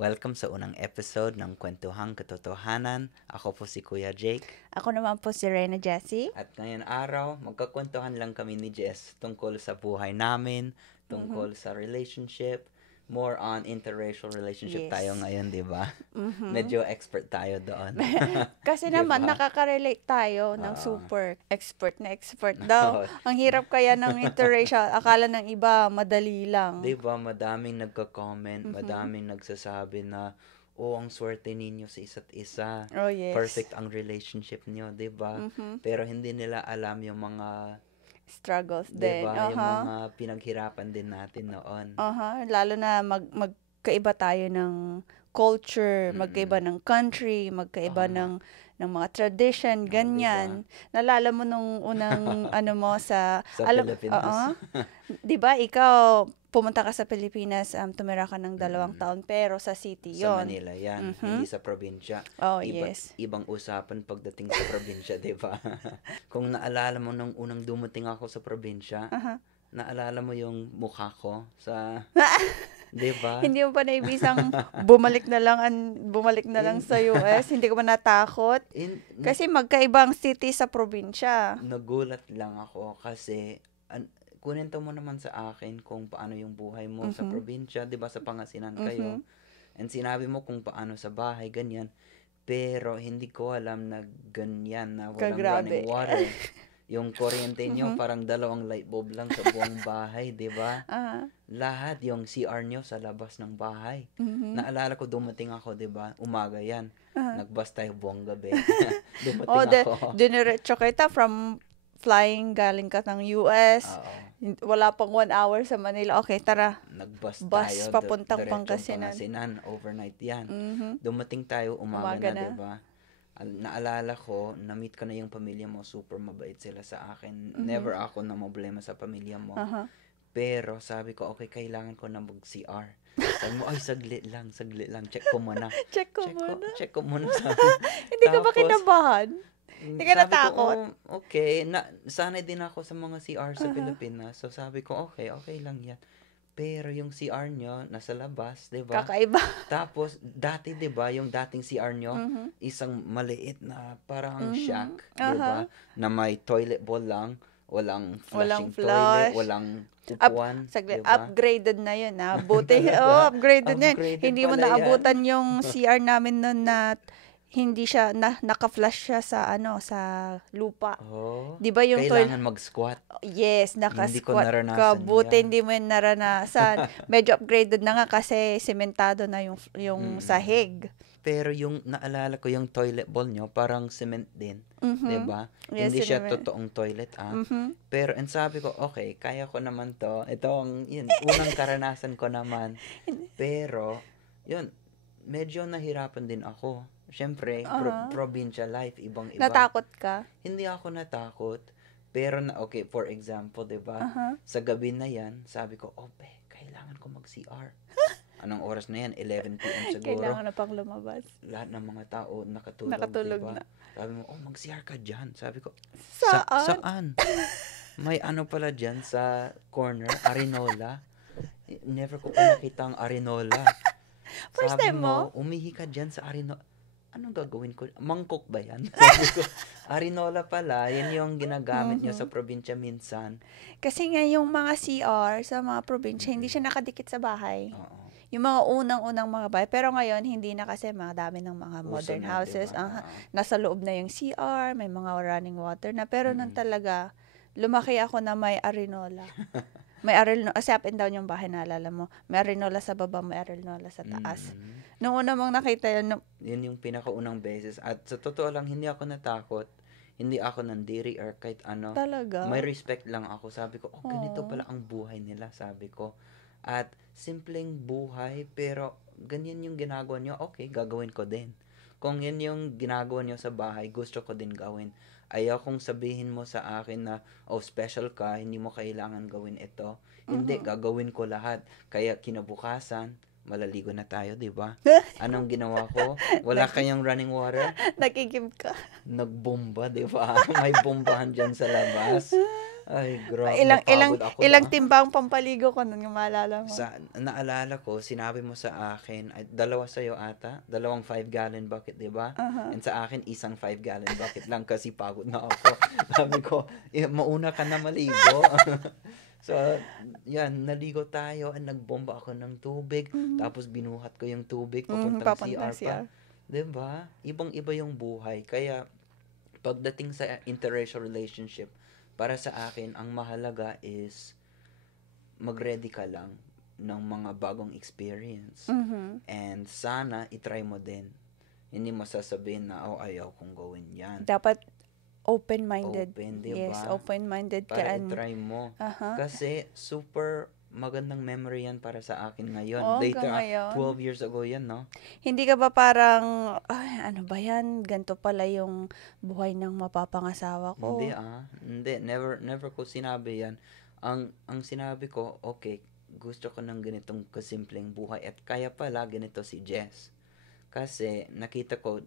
Welcome sa unang episode ng Kwentuhang Katotohanan. Ako po si Kuya Jake. Ako naman po si Reyna Jessie. At ngayon araw, magkakwentuhan lang kami ni Jess tungkol sa buhay namin, tungkol sa relationship, more on interracial relationship Yes. tayo ngayon, di ba? Medyo expert tayo doon. Kasi Diba? naman nakaka-relate tayo ng Oo. super expert na expert daw. Ang hirap kaya ng interracial. Akala ng iba madali lang. Di ba, madaming nagka-comment, madaming nagsasabi na, oh, ang swerte ninyo sa isa't isa. Oh, yes. Perfect ang relationship niyo, di ba? Pero hindi nila alam yung mga, Struggles di din. ba, yung mga pinaghirapan din natin noon. Lalo na magkaiba tayo ng culture, magkaiba ng country, magkaiba ng mga tradition, ganyan. Nalala mo nung unang ano mo sa Pilipinas. 'Di ba ikaw pumunta ka sa Pilipinas, tumira ka ng 2 taon pero sa city Sa 'yon. Manila yan, hindi sa probinsya. Oh, yes. Ibang usapan pagdating sa probinsya, di ba? Kung naalala mo nung unang dumating ako sa probinsya, naalala mo yung mukha ko sa, di ba? Hindi mo pa naibisang bumalik na lang sa US, hindi ka ba natakot? Kasi magkaibang city sa probinsya. Nagulat lang ako kasi kunento mo naman sa akin kung paano yung buhay mo sa probinsya, 'di ba, sa Pangasinan kayo. And sinabi mo kung paano sa bahay, ganyan. Pero hindi ko alam na ganyan na walang Kagrabe. running water. Yung kuryente nyo, parang 2 light bulb lang sa buong bahay, 'di ba? Lahat yung CR nyo sa labas ng bahay. Naalala ko dumating ako, 'di ba? Umaga 'yan. Nagbus tayo buong gabi. Dumating ako. Diniretso kita from flying galing ka ng US. Oo. Wala pang 1 hour sa Manila. Okay, tara. Nagbus Bus tayo. papuntang diretsong Pangasinan. Overnight yan. Dumating tayo umaga na, diba? Naalala ko, na-meet ko na yung pamilya mo. Super mabait sila sa akin. Never ako na problema sa pamilya mo. Pero sabi ko, okay, kailangan ko na mag-CR. Sabi mo, ay, saglit lang. Check ko muna. Check ko muna. Check ko muna. Hindi ka ba kinabahan? Hindi ka Sabi natakot? ko, okay. Sanay din ako sa mga CR sa Pilipinas. So, sabi ko, okay lang yan. Pero yung CR nyo, nasa labas, di ba? Kakaiba. Tapos, dati, di ba, yung dating CR nyo, isang maliit na parang shack, di ba? Na may toilet bowl lang, walang flushing toilet, walang upuan, Saglit, di ba? upgraded na yun, ha? Buti, upgraded na yun. Upgraded Hindi mo pala naabutan yung CR namin noon na hindi siya, naka-flush siya sa lupa. Oh, Di ba yung kailangan mag-squat. Yes, Hindi ko naka-squat naranasan ka. Buti yan. hindi mo yun naranasan. Medyo upgraded na nga kasi sementado na yung sahig. Pero yung naalala ko yung toilet bowl nyo, parang cement din. 'Di ba? Yes, Hindi siya cement. totoong toilet, Pero and sabi ko, okay, kaya ko naman to. Ito ang unang karanasan ko naman. Pero yun, medyo nahirapan din ako. Siyempre, provincial life, ibang-iba. Natakot ka? Hindi ako natakot. Pero okay, for example, 'di ba? Sa gabi na 'yan, sabi ko, kailangan ko mag-CR. Anong oras na yan? 11 p.m. siguro. Kailangan na pang lumabas. Lahat ng mga tao nakatulog, Nakatulog diba? na. Sabi mo, mag-CR ka dyan. Sabi ko, Saan? Saan? May ano pala dyan sa corner, Arinola. Never ko pa nakita ang Arinola. First Sabi time mo? umihi ka dyan sa Arinola. Anong gagawin ko? Mangkok ba yan? Sabi ko, Arinola pala, yan yung ginagamit nyo sa probinsya minsan. Kasi nga yung mga CR sa mga probinsya, hindi siya nakadikit sa bahay. Oo. Yung mga unang-unang mga bahay. Pero ngayon, hindi na kasi mga dami ng mga Uso modern na, houses. diba? Nasa loob na yung CR, may mga running water na. Pero nung talaga, lumaki ako na may Arinola. May Arinola, kasi up and down yung bahay, naalala mo. May Arinola sa baba, may Arinola sa taas. Nung una mong nakita yun, Yun yung pinakaunang beses. At sa totoo lang, hindi ako natakot. Hindi ako nandiri or kahit ano. talaga. May respect lang ako. Sabi ko, ganito pala ang buhay nila, sabi ko. At simpleng buhay, pero ganyan yung ginagawa nyo, okay, gagawin ko din. Kung yan yung ginagawa nyo sa bahay, gusto ko din gawin. Ayaw kong sabihin mo sa akin na, special ka, hindi mo kailangan gawin ito. Hindi, gagawin ko lahat. Kaya kinabukasan, malaligo na tayo, di ba? Anong ginawa ko? Wala kayong running water? Nakikip ka. Nagbomba, di ba? May bombahan dyan sa labas. Ay, grabe, Ilang ilang napagod ako ilang na. timbang pampaligo ko nun, yung maalala mo? Naalala ko, sinabi mo sa akin, ay, dalawa sa'yo ata, dalawang 5-gallon bucket, di ba? Uh-huh. And sa akin, isang 5-gallon bucket lang kasi pagod na ako. Sabi ko, mauna ka na maligo. So, yan, naligo tayo, and nagbomba ako ng tubig, Mhm. tapos binuhat ko yung tubig, papuntang Papuntang CR pa. CR. Diba? Ibang-iba yung buhay. Kaya, pagdating sa interracial relationship, para sa akin, ang mahalaga is mag-ready ka lang ng mga bagong experience. Mhm. And sana, itry mo din. Hindi mo sasabihin na, oh, ayaw kong gawin yan. Dapat open-minded. Open, di Yes, ba? open-minded ka. Para itry mo. Aha. Kasi, super magandang memory yan para sa akin ngayon. Oo, Later, hanggang ngayon. 12 years ago yan, no? Hindi ka ba parang, ay, ano ba yan? Ganito pala yung buhay ng mapapangasawa ko. Hindi Hindi. Never ko sinabi yan. Ang sinabi ko, okay, gusto ko ng ganitong kasimpleng buhay at kaya pala ganito si Jess. Kasi nakita ko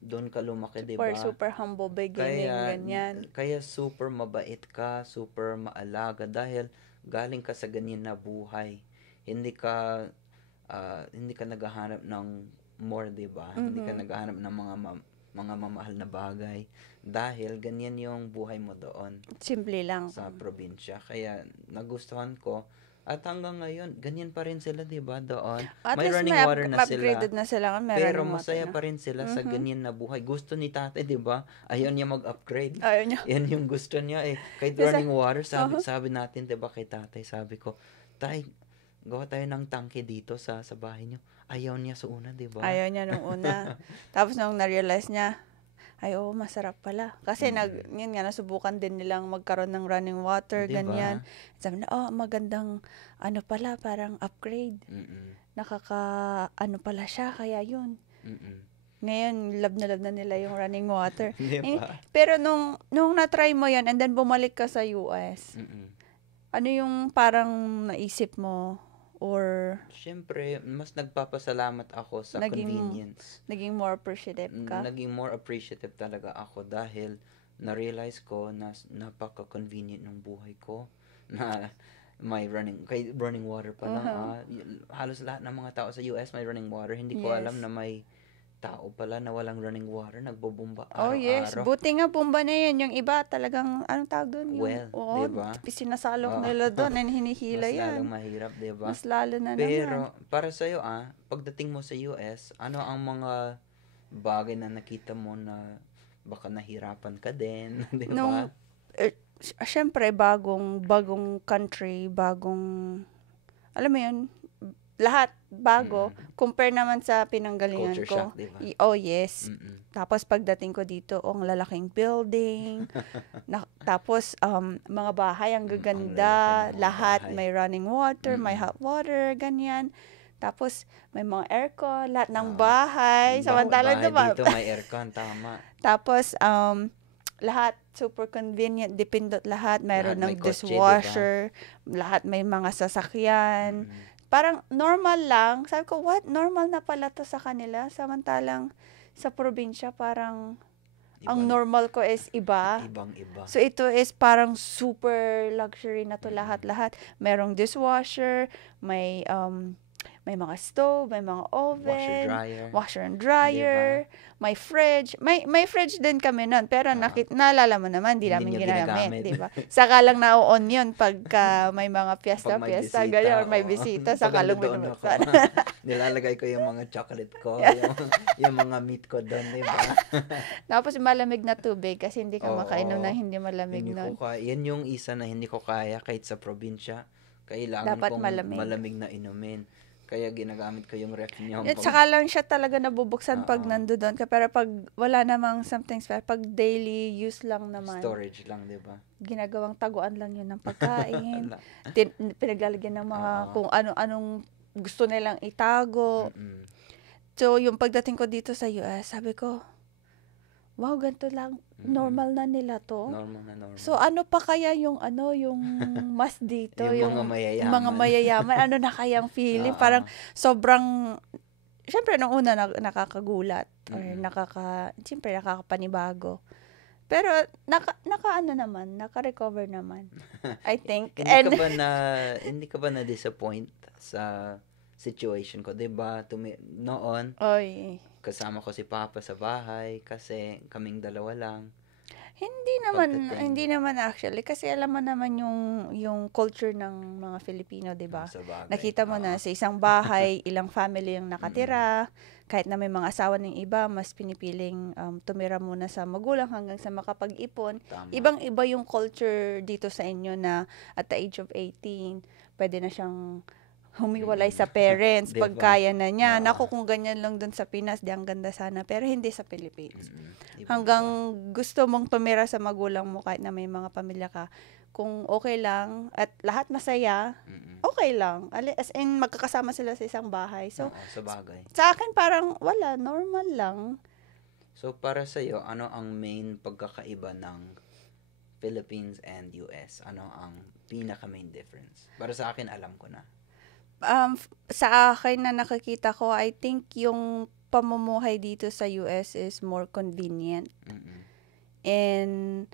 doon ka lumaki, di ba? Super humble beginning, ganyan. Kaya super mabait ka, super maalaga dahil galing ka sa ganyan na buhay. Hindi ka naghahanap ng more, di ba? Hindi ka naghahanap ng mga mamahal na bagay dahil ganyan yung buhay mo doon Simple lang. sa probinsya. Kaya nagustuhan ko at hanggang ngayon ganyan pa rin sila, 'di ba, doon. At May least running water na sila. upgraded na sila. May Pero running water masaya na. pa rin sila sa ganyan na buhay. Gusto ni tate, 'di ba? Ayaw niya mag-upgrade. Ayaw niya. Yan yung gusto niya eh. Kahit Kasi- running water, sabi natin, 'di ba, kay tatay, sabi ko, "Tay, gawa tayo ng tangke dito sa bahay niyo." Ayaw niya sa una, 'di ba? Ayaw niya nung una. Tapos nung na-realize niya, ay oo, masarap pala. Kasi yun nga, nasubukan din nilang magkaroon ng running water, Diba? ganyan. Sabi na, oh, magandang, ano pala, parang upgrade. Mm-mm. Ano pala siya, kaya yun. Mm-mm. Ngayon, love na nila yung running water. Di ba? Pero nung na-try mo yan, and then bumalik ka sa US, Mm-mm. ano yung parang naisip mo? Or Siyempre, mas nagpapasalamat ako sa convenience. naging more appreciative ka? Naging more appreciative talaga ako dahil na-realize ko na napaka-convenient ng buhay ko na may running water pa lang. Halos lahat ng mga tao sa US may running water. Hindi ko Yes. alam na may tao pala na walang running water, nagbobomba Oh, yes. araw-araw. Buti nga bomba na yan. Yung iba talagang, anong tawag doon? Well, diba? Sinasalok Oo. nila doon and hinihila Mas yan. lalong mahirap, 'di ba? Mas lalo na Pero naman. para sa iyo pagdating mo sa US, ano ang mga bagay na nakita mo na baka nahirapan ka din, 'di ba? Syempre, bagong country, alam mo yun, lahat bago. Compare naman sa pinanggalingan Culture ko. shock, 'di ba? Oh, yes. Mm-mm. Tapos pagdating ko dito, ang lalaking building. Tapos mga bahay ang ang gaganda, lalaki ng mga lahat bahay. may running water, may hot water, ganyan. Tapos may mga aircon, lahat ng bahay. Samantala bahay dito may aircon, tama. Tapos lahat super convenient, dipindot lahat, mayroon Lahat may ng kotse, dishwasher, lahat may mga sasakyan. Parang normal lang. Sabi ko, what? Normal na pala to sa kanila. Samantalang sa probinsya, parang ang normal ko is iba. Ibang-iba. So, ito is parang super luxury na to lahat-lahat. Merong dishwasher, may mga stove, may mga oven, washer and dryer, may fridge. May fridge din kami nun, pero naalala mo naman, hindi namin niyo ginagamit, di ba? Saka lang na-on yun pagka may mga Pag may fiesta, bisita, ganyan, or may oo. bisita, Pag saka lang ando doon binubuksan. Nilalagay ko yung mga chocolate ko, yung mga meat ko doon, di ba? Tapos malamig na tubig kasi hindi ka Oo. makainom ng hindi malamig Hindi nun. ko kaya. Yan yung isa na hindi ko kaya kahit sa probinsya. Kailangan Dapat kong malamig. malamig na inumin. Kaya ginagamit ko yung ref niyo. At saka lang siya talaga nabubuksan pag Oo. nandoon ka. Pero pag wala namang something special, pag daily use lang naman, Storage lang, di ba? ginagawang taguan lang yun ng pagkain. Wala. Pinaglalagyan ng mga Oo. kung ano-anong gusto nilang itago. Mm-mm. So, yung pagdating ko dito sa US, sabi ko, wow, ganito lang. Normal na nila to. Normal. So, ano pa kaya yung mas dito? Yung mga mayayaman. Mga mayayaman. Ano na kayang feeling? Oo. Parang sobrang, syempre, nung una nakakagulat. Or Mm-mm. siyempre, nakakapanibago. Pero naka-ano naman, naka-recover naman. I think. Hindi ka ba na disappoint sa situation ko, 'di ba? Noon Oy, kasama ko si Papa sa bahay kasi kaming dalawa lang. hindi Pagdating naman actually kasi alam mo naman yung culture ng mga Filipino, 'di ba? sa bagay. Nakita mo na sa isang bahay, ilang family yung nakatira. Kahit na may mga asawa ng iba, mas pinipiling tumira muna sa magulang hanggang sa makapag-ipon. Tama. Ibang-iba yung culture dito sa inyo na at the age of 18, pwede na siyang humiwalay sa parents Diba? pag kaya na niya. Oo. Naku, kung ganyan lang dun sa Pinas, di ang ganda sana. Pero hindi sa Philippines. Iba-iba. Hanggang gusto mong tumira sa magulang mo kahit na may mga pamilya ka. Kung okay lang at lahat masaya, okay lang. As in, magkakasama sila sa isang bahay. So, Oo, sa bagay. sa akin parang wala, normal lang. So, para sa'yo, ano ang main pagkakaiba ng Philippines and US? Ano ang pinaka-main difference? Para sa akin, alam ko na. Sa akin na nakikita ko, I think yung pamumuhay dito sa US is more convenient. And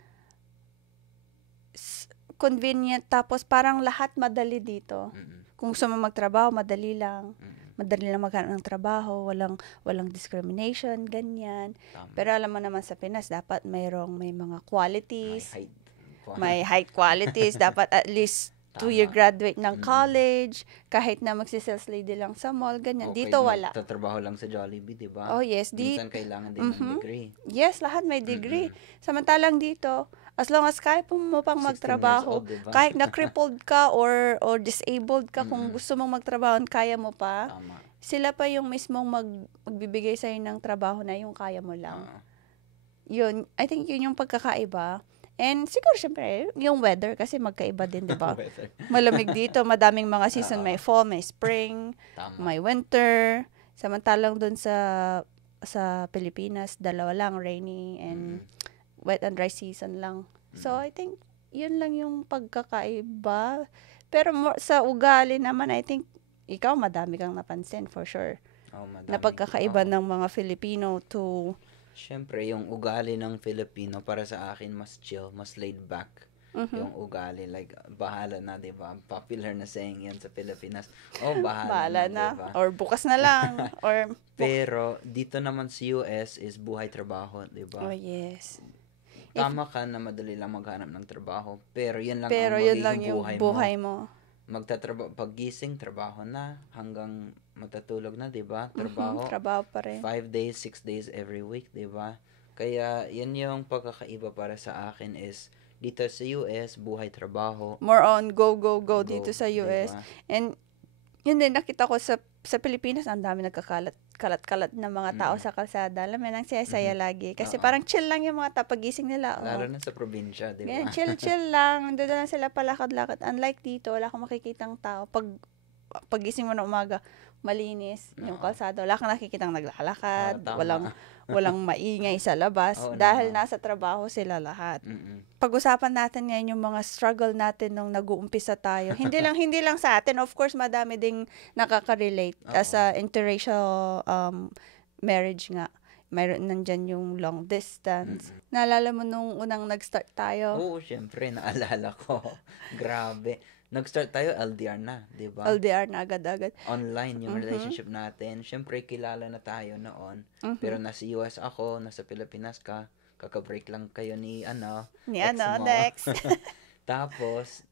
convenient, tapos parang lahat madali dito. Kung gusto mo magtrabaho, madali lang. Madali lang maghanap ng trabaho, walang discrimination, ganyan. Tama. Pero alam mo naman sa Pinas, dapat may mga qualities, May height. may height qualities, dapat at least 2-year graduate ng college, kahit na magsisales lady lang sa mall, ganyan. Okay, Dito wala. magtatrabaho lang sa Jollibee, di ba? Oh yes, Minsan kailangan din ng degree. Yes, lahat may degree. Samantalang dito, as long as kaya mo pang 16 magtrabaho, years old, diba? kahit na crippled ka or disabled ka, kung gusto mong magtrabaho, kaya mo pa, Tama. sila pa yung mismong magbibigay sa'yo ng trabaho na yung kaya mo lang. Oo. Yun, I think yun yung pagkakaiba. And siguro, syempre, yung weather, kasi magkaiba din, di ba? Weather. Malamig dito, madaming mga season, may fall, may spring, Tama. may winter. Samantalang dun sa Pilipinas, dalawa lang, rainy and wet and dry season lang. So, I think, yun lang yung pagkakaiba. Pero sa ugali naman, I think, ikaw, madami kang napansin, for sure. Oh, madami. Na pagkakaiba ng mga Filipino to... Siyempre, yung ugali ng Filipino, para sa akin, mas chill, mas laid back. Yung ugali, like, bahala na, di ba? Popular na saying yan sa Pilipinas. Oh, bahala na, diba? Or bukas na lang. Or Pero, dito naman sa US is buhay-trabaho, di ba? oh, yes. Tama ka na madali lang maghanap ng trabaho. Pero, yun lang Pero ang yun magiging lang yung buhay mo. Paggising, trabaho na. Hanggang matatulog na, di ba? Trabaho. Trabaho pa rin. 5 days, 6 days every week, di ba? Kaya, yan yung pagkakaiba para sa akin is, dito sa US, buhay, trabaho. More on go dito sa US. Diba? And, yun din, nakita ko sa Pilipinas, ang dami kalat na mga tao sa kalsada. Alam mo, nang saya lagi. Kasi parang chill lang yung mga pagising nila. Lalo na sa probinsya, di ba? Yan, chill lang. Doon lang sila palakad-lakad. Unlike dito, wala kang makikitang tao. Pagising mo na umaga, malinis yung kalsada. Wala kang nakikitang naglalakad. Tama. Walang maingay sa labas. Dahil nasa trabaho sila lahat. Pag-usapan natin ngayon yung mga struggle natin nung nag-uumpisa tayo. Hindi lang sa atin. Of course, madami ding nakaka-relate. As a interracial marriage nga. Mayroon nandyan yung long distance. Naalala mo nung unang nag-start tayo? Oo, syempre, naalala ko. Grabe. Nag-start tayo, LDR na, di ba? LDR na agad-agad. Online yung relationship natin. Syempre, kilala na tayo noon. Pero nasa US ako, nasa Pilipinas ka. Kaka-break lang kayo ni ex mo. Next. Tapos,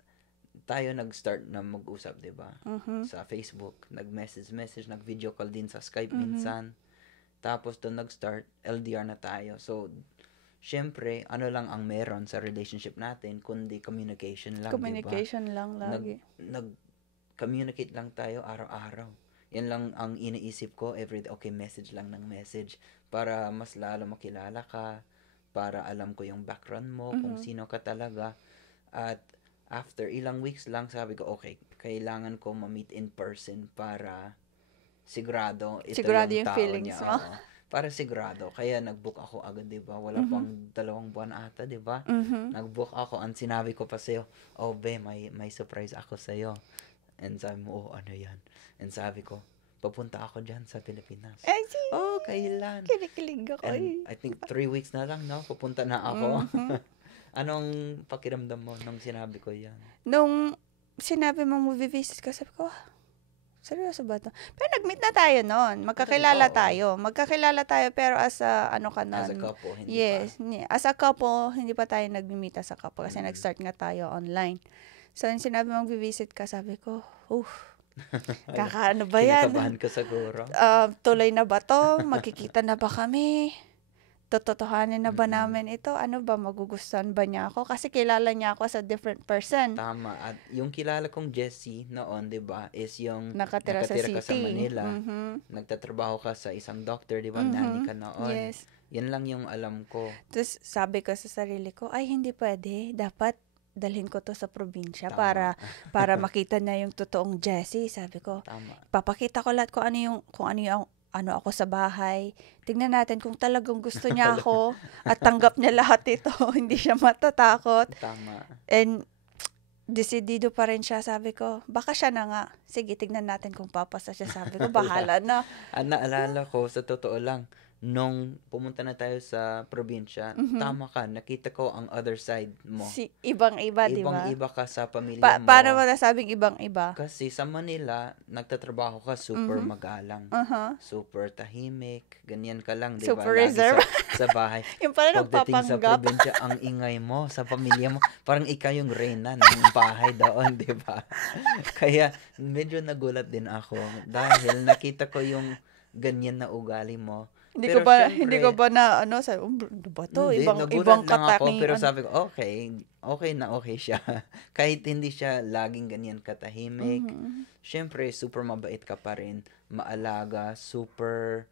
tayo nag-start na mag-usap, di ba? Sa Facebook. Nag-message, nag-video call din sa Skype minsan. Tapos, doon nag-start, LDR na tayo. So, syempre, ano lang ang meron sa relationship natin, kundi communication lang, Communication lang lagi. Nag-communicate lang tayo araw-araw. Yan lang ang iniisip ko everyday. Okay, message lang ng message para mas lalo makilala ka, para alam ko yung background mo, kung sino ka talaga. At after ilang weeks lang, sabi ko, okay, kailangan ko ma-meet in person para sigurado ito yung yung tao feelings niya. mo. Para sigurado. Kaya nag-book ako agad, di ba? Wala pang 2 buwan ata, di ba? Nag-book ako. Ang sinabi ko pa sa'yo, oh, be, may surprise ako sa'yo. And sabi mo, oh, ano yan? And sabi ko, papunta ako dyan sa Pilipinas. Ay, Oh, kailan? kinikilig ako And I think 3 weeks na lang, no? Pupunta na ako. Mhm. Anong pakiramdam mo nung sinabi ko yan? Nung sinabi mong movie-visit ka, sabi ko, seryoso ba to? Pero nag-meet na tayo noon. Magkakilala Oo. tayo. Magkakilala tayo pero as a, ano ka As a nun? couple, hindi Yes. As a couple, hindi pa tayo nag-meet as a couple kasi Mm. nag-start nga tayo online. So, yung sinabi mong visit ka, sabi ko, kakaano pa. ba yan? Kinakabahan ka siguro. Tuloy na ba to? Magkikita na ba kami? Tototohanin na ba Mm-mm. namin ito? Ano ba, magugustuhan ba niya ako? Kasi kilala niya ako as a different person. Tama. At yung kilala kong Jessie noon, di ba, is yung Nakatira sa ka sa city. Manila. Mhm. Nagtatrabaho ka sa isang doctor, di ba? Mhm. Nanny ka noon. Yes. Yan lang yung alam ko. Tapos sabi ko sa sarili ko, ay hindi pwede. Dapat dalhin ko to sa probinsya Tama. para makita niya yung totoong Jessie. Sabi ko, Tama. papakita ko lahat kung ano yung ano ako sa bahay. Tignan natin kung talagang gusto niya ako at tanggap niya lahat ito. Hindi siya matatakot. Tama. And desidido pa rin siya. Sabi ko, baka siya na nga. Sige, tignan natin kung papasa siya. Sabi ko, bahala na. At naalala ko, sa totoo lang, nung pumunta na tayo sa probinsya, Mhm. tama ka, nakita ko ang other side mo. Ibang-iba, di ba? Ibang-iba ka sa pamilya mo. Paano mo nasabing ibang-iba? Kasi sa Manila, nagtatrabaho ka super Mhm. magalang. Uh-huh. Super tahimik. Ganyan ka lang, di ba? Super Lagi reserve. sa bahay. Yung pala Pagdating sa nagpapanggap. probinsya, ang ingay mo sa pamilya mo. Parang ikaw yung reyna ng bahay doon, di ba? Kaya medyo nagulat din ako dahil nakita ko yung ganyan na ugali mo. Hindi Pero hindi ko syempre, ba na ano sa ano ba to? hindi, Ibang nagulat lang ako, pero katangian. sabi ko, okay na okay siya. Kahit hindi siya laging ganyan katahimik, Mhm. syempre, super mabait ka pa rin, maalaga, super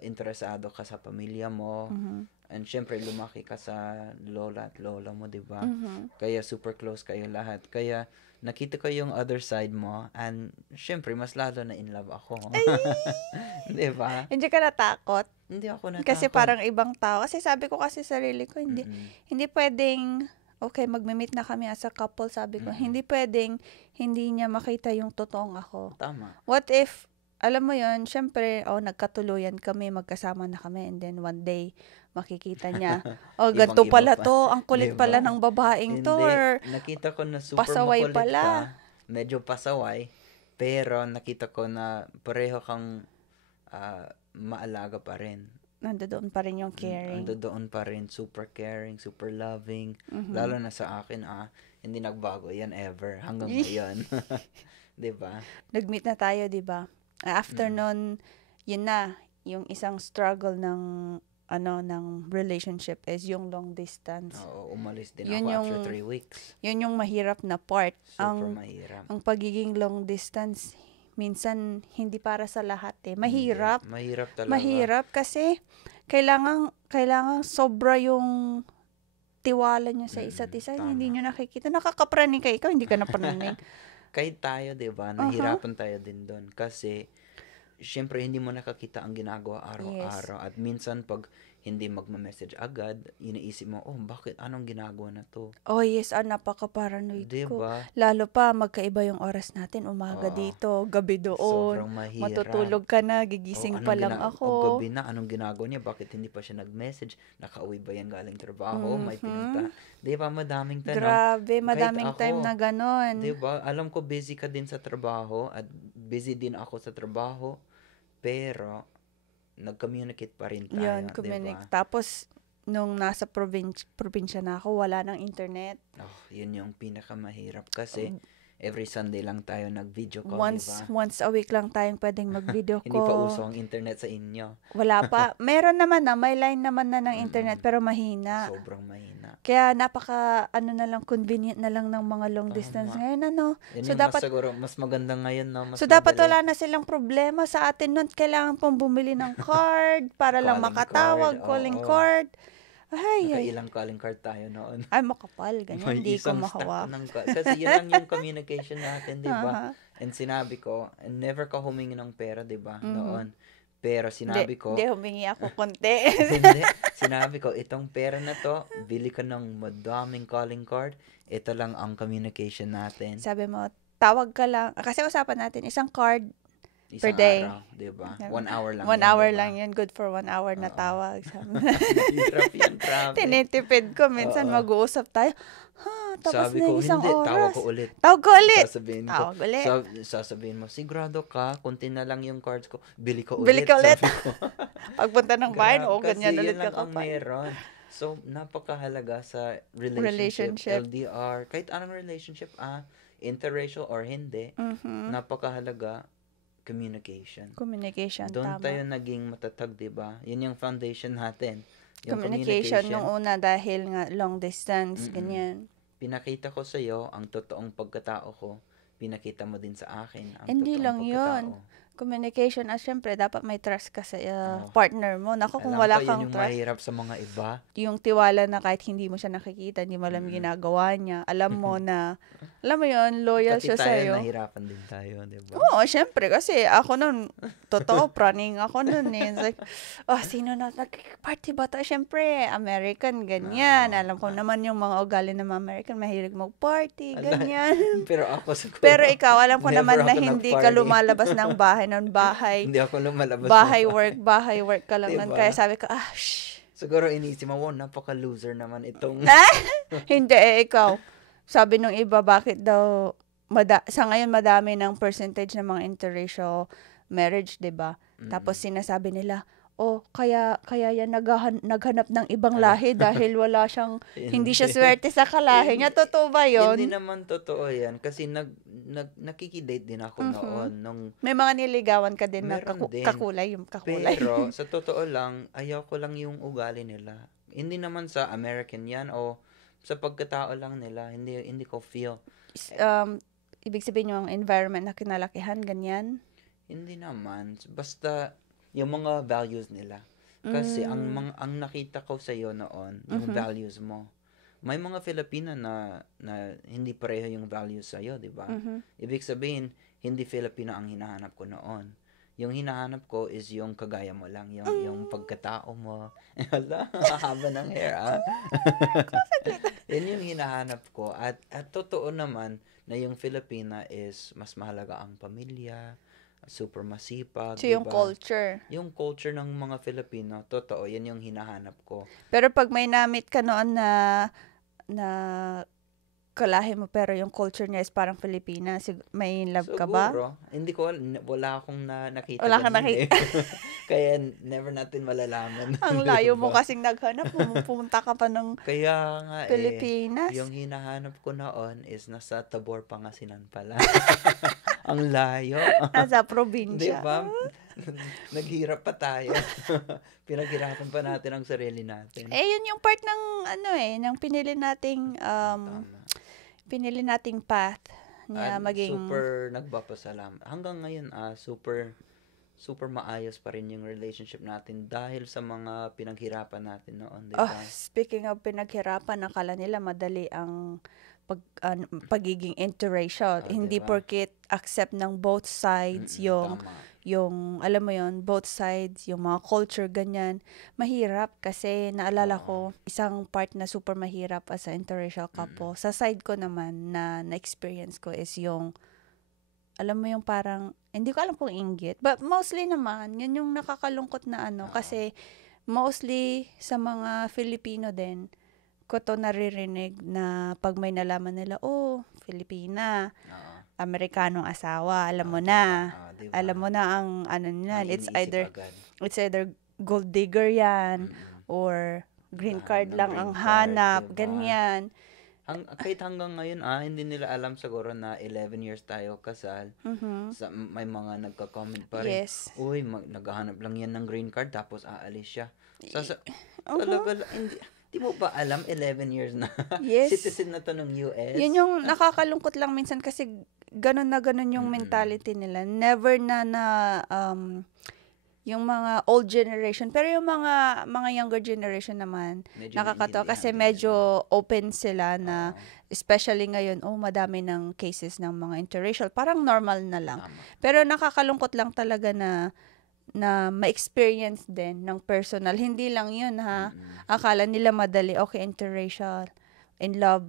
interesado ka sa pamilya mo, Mhm. and syempre, lumaki ka sa lola at lola mo, di ba? Mhm. Kaya super close kayo lahat. Kaya, nakita ko yung other side mo, and syempre, mas lalo na in love ako. Di ba? Hindi ka natakot Hindi ako natakot. kasi parang ibang tao. Kasi sabi ko kasi sa sarili ko, Mm-mm. hindi pwedeng okay, magme-meet na kami as a couple, sabi ko. Mm-mm. Hindi pwedeng hindi niya makita yung totoong ako. Tama. What if, alam mo yon, syempre, nagkatuluyan kami, magkasama na kami, and then one day, makikita niya, ganito Ibang-iba pala pa. to, ang kulit Diba? pala ng babaeng to, Hindi. or Nakita ko na super pasaway makulit pala. ka. Medyo pasaway. Pero nakita ko na pareho kang maalaga pa rin. nandoon pa rin yung caring. Ando doon pa rin. Super caring, super loving. Mhm. Lalo na sa akin, hindi nagbago yan ever. Hanggang ngayon. Diba? Nag-meet na tayo, di ba? After Mm. nun, yun na, yung isang struggle ng ng relationship is yung long distance. Oo, umalis din Yun ako yung- after 3 weeks. Yun yung mahirap na part. Super mahirap. Ang pagiging long distance, minsan hindi para sa lahat eh. Mahirap. Hindi. Mahirap talaga. Mahirap kasi kailangan sobra yung tiwala nyo sa isa't isa. Tama. Hindi nyo nakikita. Nakakapraning ka. Ikaw, hindi ka napraning. Kahit tayo, di ba, nahirapan tayo din doon. Kasi, syempre, hindi mo nakakita ang ginagawa araw-araw. At minsan, pag hindi magma-message agad, iniisip mo, bakit? Anong ginagawa na to? Oh yes, napaka-paranoid Di ko. ba? Lalo pa, magkaiba yung oras natin. Umaga Oo. dito, gabi doon. Sobrang mahirap. Matutulog ka na, gigising pa lang ako. Gabi na, anong ginagawa niya? Bakit hindi pa siya nag-message? Nakauwi ba yan galing trabaho? May Mhm. pinunta? Di ba, madaming tanong. Grabe, madaming Kahit time ako, na ganon. Di ba? Alam ko busy ka din sa trabaho at busy din ako sa trabaho. Pero, nag-communicate pa rin tayo. Yun, communicate. Tapos, nung nasa probinsya na ako, wala nang internet. Yun yung pinakamahirap kasi every Sunday lang tayo nag-video call, di ba? Once a week lang tayong pwedeng mag-video call. Hindi pa uso ang internet sa inyo. Wala pa. Meron naman may line naman na ng internet, pero mahina. Sobrang mahina. Kaya na lang, convenient na lang ng mga long Tama. distance ngayon, Yan So, yung dapat, siguro, mas maganda ngayon, no? Mas dapat madali. wala na silang problema sa atin nun. Kailangan pong bumili ng card para lang Calling makatawag, card, calling oo. card. Ay. Nakailang calling card tayo noon. Ay, makapal. Ganyan. May Hindi ko isang stack mahawak. ng kasi yun lang yung communication natin, di ba? Aha. And sinabi ko, never ka humingi ng pera, di ba? Mhm. Noon. Pero sinabi ko, Hindi, humingi ako konti. hindi. Sinabi ko, itong pera na to, bili ka ng madaming calling card. Ito lang ang communication natin. Sabi mo, tawag ka lang. Kasi usapan natin, isang card, per Isang day. araw, di ba? 1 hour lang 1 yan, hour di ba? lang yun. Good for 1 hour na Oo. tawag. Hirap yan, grabe. Tinitipid ko. Minsan Oo. mag-uusap tayo. Tapos Sabi na ko, yung isang hindi, tawag oras. ko ulit. Tawag ko ulit. Sasabihin ko, Tawag ulit. sasabihin mo, sigurado ka, kunti na lang yung cards ko, bili ko Bili ulit. ka ulit. Sabi ko, Pagpunta ng bahay, ganyan kasi ulit yan lang ang kakapal. meron. So, napakahalaga sa Relationship. LDR, kahit anong relationship, interracial or hindi, napakahalaga communication. Communication, Doon tama. tayo naging matatag, di ba? Yun yung foundation natin. Yung Communication nung una dahil nga long distance, ganyan. Pinakita ko sa iyo ang totoong pagkatao ko. Pinakita mo din sa akin ang Hindi totoong lang pagkatao. yun. Communication, syempre, dapat may trust ka sa partner mo. Naku, kung Alam wala ko, yun kang yung trust, mahirap sa mga iba. yung tiwala na kahit hindi mo siya nakikita, hindi mo alam yung ginagawa niya, alam mo na, alam mo yun, loyal Pati siya tayo, sa'yo. nahirapan din tayo, di ba? Oo, syempre, kasi ako nun, totoo, praning ako nun eh. It's like, sino na, nag-party ba tayo? Syempre, American, ganyan. Alam ko naman yung mga ugali ng mga American, mahilig mag-party, ganyan. Pero ako siguro, Pero ikaw, alam ko never naman na ako hindi ka nag-party. lumalabas ng bahay nun, Hindi ako lumalabas. bahay work ka lang nun. Diba? Kaya sabi ko, Siguro inisip mo, napaka-loser naman itong... hindi ikaw. Sabi nung iba, bakit daw, sa ngayon madami ng percentage ng mga interracial marriage, 'di ba? Tapos sinasabi nila, kaya yan naghanap ng ibang lahi dahil wala siyang, hindi siya swerte sa kalahi niya. Totoo ba yun? Hindi naman totoo yan. Kasi nakikidate din ako noon. Nung, May mga niligawan ka din na Meron din. kakulay. pero sa totoo lang, ayaw ko lang yung ugali nila. Hindi naman sa American yan o sa pagkatao lang nila. Hindi ko feel. Ibig sabihin yung environment na kinalakihan, ganyan? Hindi naman. Basta yung mga values nila. Kasi ang nakita ko sa iyo noon, yung values mo. May mga Filipino na hindi pareho yung values sa iyo, 'di ba? Ibig sabihin, hindi Filipino ang hinahanap ko noon. Yung hinahanap ko is yung kagaya mo lang, yung pagkatao mo. Wala, haba ng hair, Yan yung hinahanap ko. At totoo naman na yung Filipina is mas mahalaga ang pamilya, super masipag, So, yung diba? culture. Yung culture ng mga Filipino, totoo, yan yung hinahanap ko. Pero pag may namit ka noon na kalahi mo, pero yung culture niya is parang Filipina, may love ka ba? Siguro, hindi ko, wala akong nakita. Wala kang ganun Kaya never natin malalaman. Ang layo mo Diba? kasing naghanap, pumunta ka pa ng Kaya nga Pilipinas. yung hinahanap ko noon is nasa Tabor, Pangasinan pala. Ang layo. Nasa probinsya. Diba? Naghirap pa tayo. Pinaghirapan pa natin ang sarili natin. Yun yung part ng ng pinili nating Tama. pinili nating path na At maging super nagpapasalamat. Hanggang ngayon, super maayos pa rin yung relationship natin dahil sa mga pinaghirapan natin noon, di ba? Speaking of pinaghirapan, akala nila madali ang pagiging interracial. Hindi diba? porket accept ng both sides Tama. yung alam mo yon, both sides, yung mga culture ganyan. Mahirap kasi naalala ko isang part na super mahirap as a interracial couple. Sa side ko naman na experience ko is yung alam mo yung parang hindi ko alam kung inggit, but mostly naman yun yung nakakalungkot na kasi mostly sa mga Filipino din ko to naririnig na pag may nalaman nila, Filipina, Amerikanong asawa, alam mo na. Diba? Alam mo na ang niyan. It's iniisip either gold digger yan or green card lang ang hanap, diba? Ganyan. Kahit hanggang ngayon, hindi nila alam siguro na 11 years tayo kasal. May mga nagka-comment pa rin. Yes. Uy, naghahanap lang yan ng green card tapos aalis siya. Talaga, hindi mo ba alam 11 years na? Yes. Citizen na to ng US? Yun yung nakakalungkot lang minsan kasi ganun yung mentality nila. Never na yung mga old generation, pero yung mga younger generation naman, Medyo nakakatawa naiintindihan kasi din medyo open sila na, especially ngayon, madami ng cases ng mga interracial, parang normal na lang. Tama. Pero nakakalungkot lang talaga na ma-experience din ng personal. Hindi lang yun, ha? Akala nila madali, okay, interracial. in love,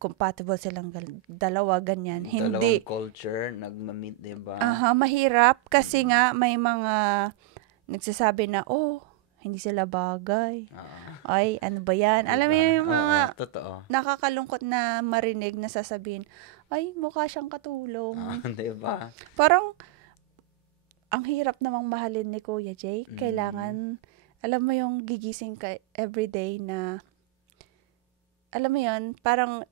compatible silang dalawa, ganyan. Dalawang Hindi. culture, nagma-meet, diba? Mahirap kasi nga may mga nagsasabi na, hindi sila bagay. Ay, ano ba yan? Alam mo Diba? yung mga Totoo. nakakalungkot na marinig na sasabihin, ay, mukha siyang katulong. Diba? Parang, ang hirap namang mahalin ni Kuya Jake. Kailangan, alam mo yung gigising ka everyday na, alam mo yun, parang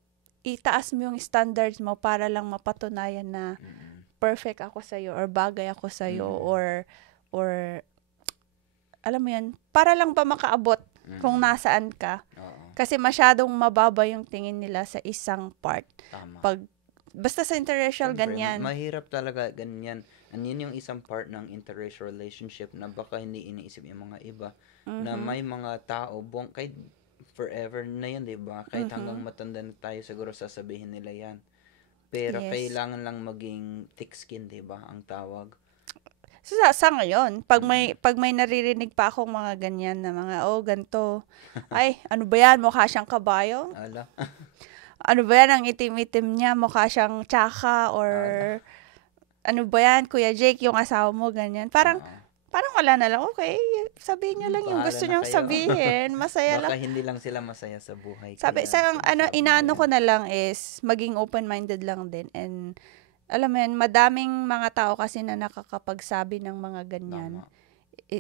itaas mo yung standards mo para lang mapatunayan na perfect ako sa'yo or bagay ako sa'yo or alam mo yun, para lang ba makaabot kung nasaan ka. Kasi masyadong mababa yung tingin nila sa isang part. Tama. Basta sa interracial, Siyempre, ganyan. mahirap talaga ganyan. And yun yung isang part ng interracial relationship na baka hindi iniisip yung mga iba. Na may mga tao, kahit forever na yan, diba? Kahit hanggang matanda na tayo, siguro sasabihin nila yan. Pero kailangan lang maging thick skin, diba? Ang tawag. Sa ngayon, pag may naririnig pa akong mga ganyan na mga, ganito. Ay, ano ba yan? Mukha siyang kabayo? Ala. Ano ba yan? Ang itim-itim niya, mukha siyang tsaka or ano ba yan? Kuya Jake, yung asawa mo, ganyan. Parang wala na lang. Okay, sabihin nyo lang yung Bahala gusto na nyong kayo. sabihin. Masaya lang. Baka hindi lang sila masaya sa buhay. Sabi, inaano ko na lang is, maging open-minded lang din. And, alam mo yun, madaming mga tao kasi na nakakapagsabi ng mga ganyan.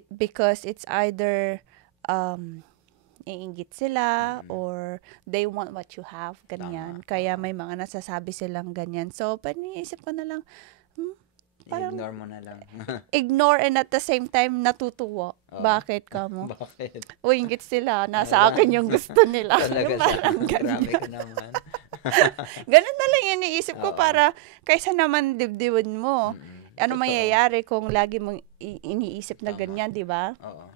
Because it's either, iinggit sila or they want what you have, ganyan. Kaya may mga nasasabi silang ganyan. So, paniisip ko na lang, parang ignore mo na lang. ignore and at the same time natutuwa. Bakit ka mo? Bakit? Inggit sila. Nasa akin yung gusto nila. Talaga Parang Grabe ka naman. ganun na lang yung iniisip ko para kaysa naman dibdibin mo. Ano mangyayari kung lagi mong iniisip na ganyan, di ba? Oo.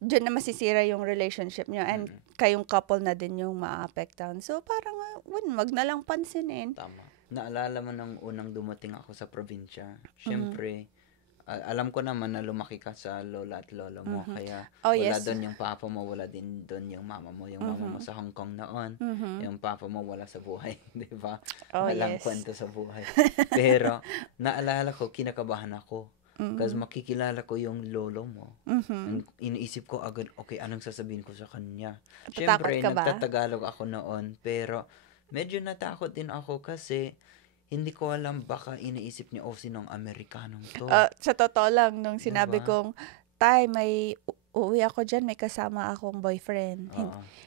Diyan na masisira yung relationship nyo and kayong couple na din yung maaapektahan. So, parang, wag na lang pansinin. Tama. Naalala mo nung unang dumating ako sa probinsya. Siyempre, alam ko naman na lumaki ka sa lola at lolo mo. Kaya wala doon yung papa mo, wala din doon yung mama mo. Yung mama mo sa Hong Kong noon. Yung papa mo wala sa buhay. Di ba? Walang kwento sa buhay. Pero, naalala ko, kinakabahan ako. Kasi makikilala ko yung lolo mo. Iniisip ko agad, okay, anong sasabihin ko sa kanya? Siyempre, nagtatagalog ako noon. Pero, medyo natakot din ako kasi hindi ko alam, baka iniisip niya, sinong Amerikanong to. Sa totoo lang, nung sinabi kong, Tay, may uuwi ako dyan, may kasama akong boyfriend.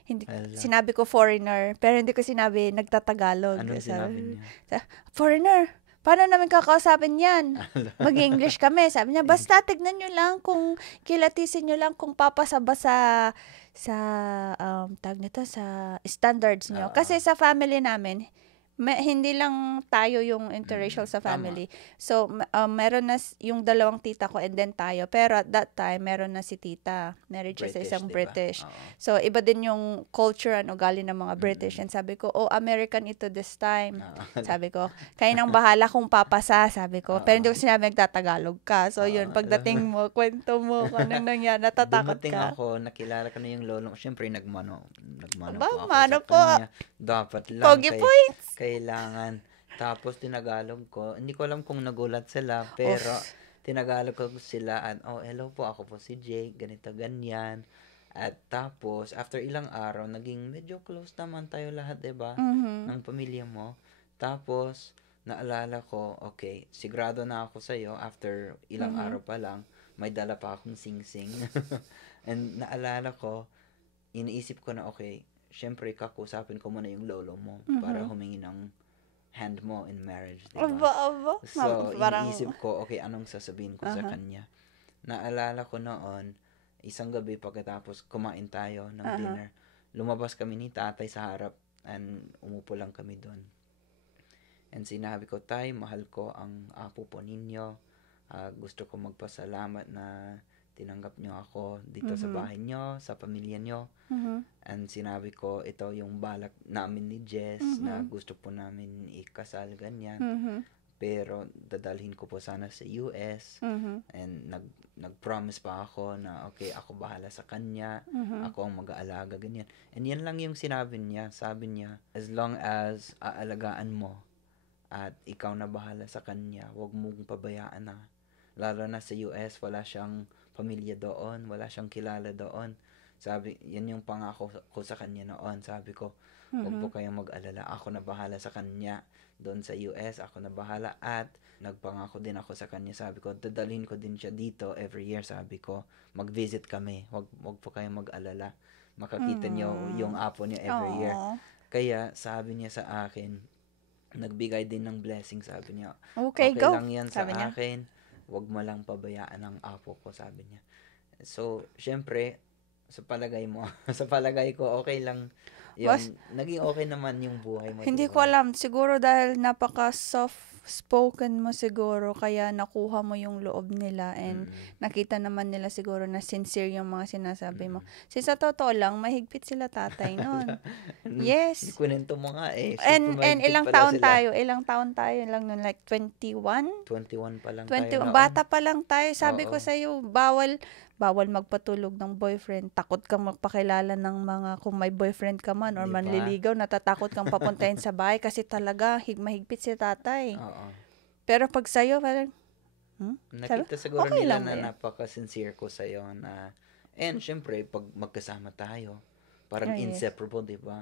Hindi, sinabi ko foreigner, pero hindi ko sinabi nagtatagalog. Anong sinabi niya? Foreigner, paano namin kakausapin yan? Mag-English kami. Sabi niya, basta tignan nyo lang kung kilatisin nyo lang kung papasa ba sa tag nito, sa standards nyo. Kasi sa family namin, hindi lang tayo yung interracial sa family. So, meron na yung dalawang tita ko and then tayo. Pero at that time, meron na si tita. Married siya sa isang diba? British. So, iba din yung culture and ugali ng mga British. And sabi ko, American ito this time. Sabi ko, kayo nang bahala kung papasa, sabi ko. Pero hindi ko sinabi nagtatagalog ka. So, yun, pagdating mo, kwento mo, kung anong nangyari, natatakot Dumating ka. ako, nakilala ko na yung lolo. Siyempre, nagmano po ako mano sa po. kanya. Dapat lang. Pogi points. Kailangan. Tapos, tinagalog ko. Hindi ko alam kung nagulat sila, pero tinagalog ko sila at, hello po, ako po si Jake, ganito, ganyan. At tapos, after ilang araw, naging medyo close naman tayo lahat, diba? Ng pamilya mo. Tapos, naalala ko, okay, sigurado na ako sa'yo, after ilang araw pa lang, may dala pa akong sing-sing. And naalala ko, iniisip ko na, okay, syempre, kakusapin ko muna yung lolo mo para humingi ng hand mo in marriage, diba? Aba. So, iniisip ko, okay, anong sasabihin ko sa kanya? Naalala ko noon, isang gabi pagkatapos kumain tayo ng dinner, lumabas kami ni tatay sa harap and umupo lang kami doon. And sinabi ko, Tay, mahal ko ang apo po ninyo. Gusto ko magpasalamat na tinanggap nyo ako dito sa bahay nyo, sa pamilya nyo. And sinabi ko, ito yung balak namin ni Jess na gusto po namin ikasal, ganyan. pero dadalhin ko po sana sa US. Mhm. And nag-promise pa ako na okay, ako bahala sa kanya, Mhm. ako ang mag-aalaga, ganyan. And yan lang yung sinabi niya. Sabi niya, as long as aalagaan mo at ikaw na bahala sa kanya, huwag mong pabayaan na. Lalo na sa US, wala siyang pamilya doon, wala siyang kilala doon. Sabi, yan yung pangako ko sa kanya noon. Sabi ko, huwag po Mhm. kayong mag-alala. Ako na bahala sa kanya doon sa US. Ako na bahala. At nagpangako din ako sa kanya. Sabi ko, dadalhin ko din siya dito every year. Sabi ko, mag-visit kami. Huwag po kayong mag-alala. Makakita niyo yung apo niyo every year. Aw. Kaya sabi niya sa akin, nagbigay din ng blessing. Sabi niya, Okay, okay go. lang yan sa Sabi niya. akin. Huwag mo lang pabayaan ang apo ko, sabi niya. So, syempre, sa palagay mo, sa palagay ko, okay lang yung, Was, naging okay naman yung buhay mo, hindi diba? ko alam. Siguro dahil napaka-soft-spoken mo siguro, kaya nakuha mo yung loob nila and nakita naman nila siguro na sincere yung mga sinasabi mo. Sa totoo lang, mahigpit sila tatay nun. Yes. Kunento mo nga eh. And Super mahigpit ilang pala taon sila. tayo? Ilang taon tayo lang nun? Like 21? 21 pa lang 20, tayo noon. bata pa lang tayo. Sabi ko Oo. sa'yo, bawal magpatulog ng boyfriend. Takot kang magpakilala ng mga, kung may boyfriend ka man or Diba? manliligaw, natatakot kang papuntahin sa bahay kasi talaga mahigpit si tatay. Oo. Pero pag sa'yo, parang, Nakita siguro okay nila lang na ba yan? napaka-sincere ko sa'yo na, and syempre, pag magkasama tayo, parang Oh, yes. inseparable, di ba?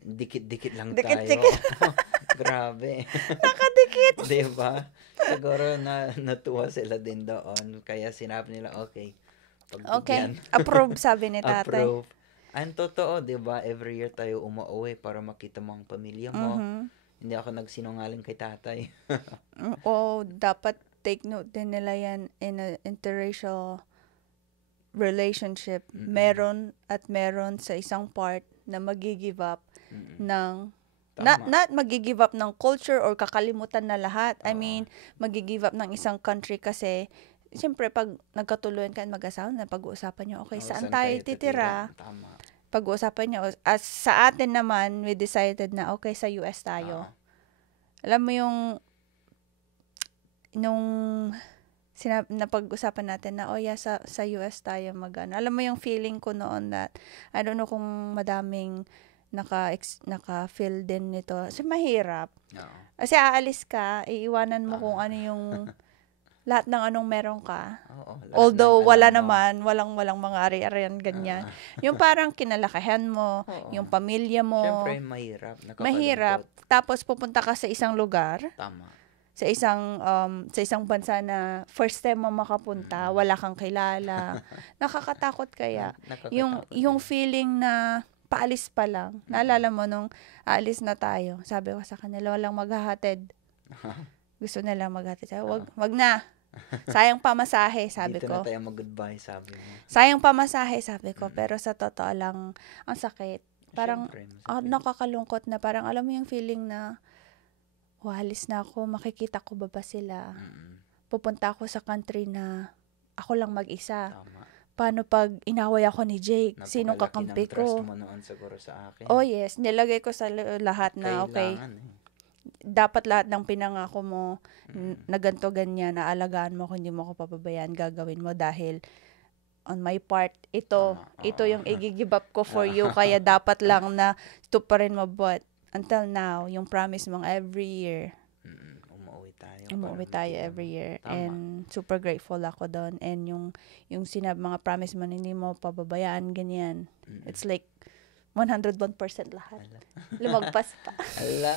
Dikit-dikit lang Dikit-dikit. tayo. Grabe. Nakadikit. Di ba? Siguro natuwa sila din doon. Kaya sinabi nila, okay, Okay. pagbigyan. Approve, sabi ni tatay. Approve. Ang totoo, di ba? Every year tayo umuwi para makita mo ang pamilya mo. Mhm. Hindi ako nagsinungaling kay tatay. O dapat take note din nila yan in an interracial relationship. Meron sa isang part na magigive up ng Tama. not magigive up ng culture or kakalimutan na lahat. I Oo. mean, magigive up ng isang country kasi siyempre pag nagkatuluyan ka mag-asawa na pag-uusapan niyo, okay, Oo, saan tayo titira? Tama. Pag-uusapan niyo, as sa atin naman, we decided na okay, sa US tayo. Oo. Alam mo yung nung napag-usapan natin na sa US tayo magano. Alam mo yung feeling ko noon that I don't know kung madaming naka-feel din nito. Kasi mahirap. Oo. Kasi aalis ka, iiwanan mo kung ano yung lahat ng anong meron ka. Oo, lahat Although ng wala alam mo. naman, walang mga ari-arian ganyan. Yung parang kinalakahan mo, Oo. yung pamilya mo. Siyempre, mahirap. Mahirap. Nakakalungkot. Tapos pupunta ka sa isang lugar, Tama. sa isang bansa na first time mo makapunta, wala kang kilala. Nakakatakot kaya. Nakakatakot. Yung feeling na paalis pa lang. Naalala mo nung aalis na tayo. Sabi ko sa kanila, walang maghahatid. Gusto nila maghatid. Sabi, wag na. Sayang pamasahe, sabi Dito ko. na tayo mag-goodbye, sabi mo. Sayang pamasahe, sabi ko. Pero sa totoo lang, ang sakit. Parang, Siyempre, masakit. nakakalungkot na. Parang alam mo yung feeling na, alis na ako, makikita ko ba sila? Pupunta ako sa country na ako lang mag-isa. Tama. Paano pag inaway ako ni Jake? Sinong Napakalaki kakampi ng trust ko? mo noon siguro sa akin. Oh yes, nilagay ko sa lahat na okay, Kailangan eh. dapat lahat ng pinangako mo na ganto ganyan, na alagaan mo, kung hindi mo ako papabayaan, gagawin mo dahil on my part, ito yung i-give up ko for you, kaya dapat lang na tuparin mo. But until now, yung promise mong every year, umuwi tayo every year. Tama. And super grateful ako doon. And yung mga promise mo, hindi mo pababayaan, ganyan. It's like 101% lahat. Lumagpas pa. Ala,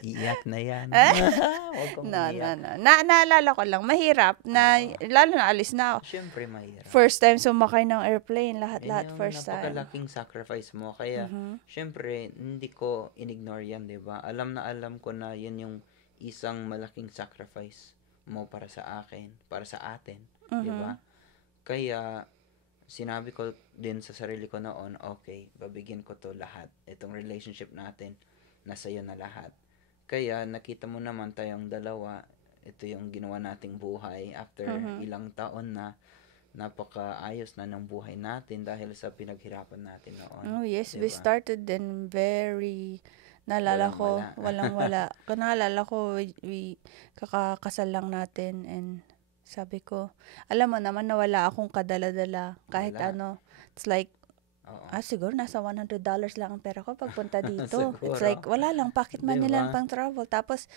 iyak na yan. Huwag kang iyak. Naalala ko lang, mahirap na, lalo na alis na ako. Siyempre, mahirap. First time sumakay ng airplane, lahat first time. Napakalaking sacrifice mo. Kaya, siyempre, hindi ko inignore yan, di ba? Alam na alam ko na yan yung isang malaking sacrifice mo para sa akin, para sa atin, di ba? Kaya, sinabi ko din sa sarili ko noon, okay, babigyan ko to lahat. Itong relationship natin, nasa iyo na lahat. Kaya, nakita mo naman tayong dalawa, ito yung ginawa nating buhay after ilang taon na napakaayos na ng buhay natin dahil sa pinaghirapan natin noon. Oh yes, diba? we started then very Naalala Walang ko, wala. walang-wala. Naalala ko, kakakasal lang natin and sabi ko, alam mo naman na wala akong kadala-dala. Kahit Wala. ano, it's like, Oo. siguro nasa $100 lang ang pera ko pagpunta dito. It's Siguro. like, wala lang, pocket money lang Diba? pang travel. Tapos,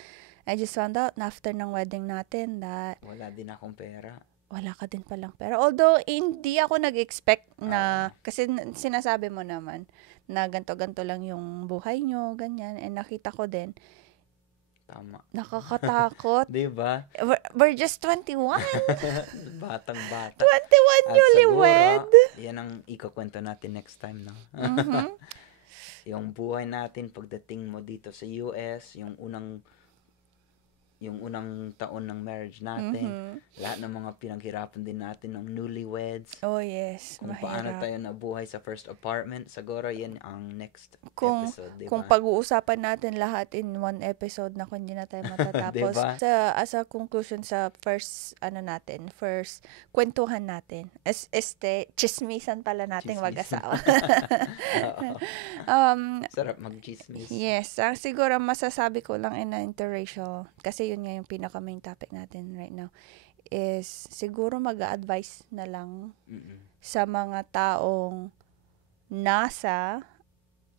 I just found out na after ng wedding natin that Wala din akong pera. wala ka din palang pera. Although, hindi ako nag-expect na, kasi sinasabi mo naman, na ganto-ganto lang yung buhay nyo, ganyan. And nakita ko din, Tama. nakakatakot. Diba? We're just 21. Batang-bata. 21 At newlywed. siguro, yan ang ikukwento natin next time, no? Mhm. Yung buhay natin pagdating mo dito sa US, yung unang taon ng marriage natin, Mhm. lahat ng mga pinaghirapan din natin ng newlyweds, Oh, yes. kung paano Mahirap. tayo nabuhay sa first apartment, siguro yan ang next Kung episode, di kung ba? pag-uusapan natin lahat in one episode na kung hindi na tayo matatapos. Diba? As a conclusion sa first kwentuhan natin. Chismisan pala nating Chismisan. mag-asawa. Oo. Sarap mag-chismis. Yes, siguro masasabi ko lang in interracial, kasi yun nga yung pinaka-main topic natin right now, is siguro mag-a-advise na lang Mm-mm. sa mga taong nasa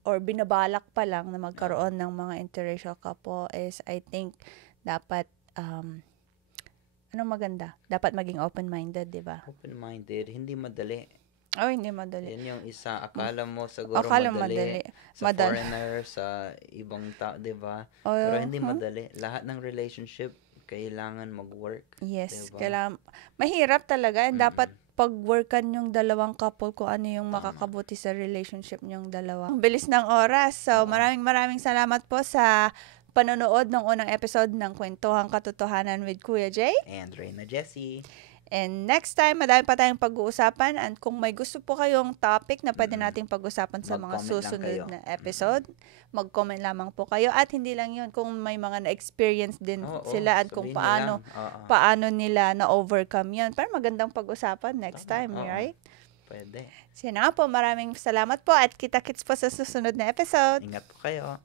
or binabalak pa lang na magkaroon ng mga interracial couple is I think dapat anong maganda? Dapat maging open-minded, di ba? Open-minded, hindi madali. Oh, hindi madali. Yan yung isa, akala mo siguro Akala madali. Sa Madali. foreigner, sa ibang tao, di ba? Oh, Pero hindi madali. Lahat ng relationship, kailangan mag-work. Yes, Diba? kailangan, mahirap talaga and Mm-mm. dapat pag-workan yung dalawang couple kung ano yung Tama. makakabuti sa relationship nyong dalawa. Ang bilis ng oras. So, maraming salamat po sa panonood ng unang episode ng Kwentuhang Katotohanan with Kuya Jay. And Reyna Jessie. And next time, madami pa tayong pag-uusapan. And kung may gusto po kayong topic na pwede nating pag-usapan sa mga Mag-comment lang susunod kayo. na episode, mag-comment lamang po kayo. At hindi lang yun, kung may mga na-experience din Oo, sila at kung sabihin nyo lang. Oo. paano nila na-overcome yun. Pero magandang pag-usapan next Tama, time, oo. right? Pwede. So yun na nga po, maraming salamat po at kita-kits po sa susunod na episode. Ingat po kayo.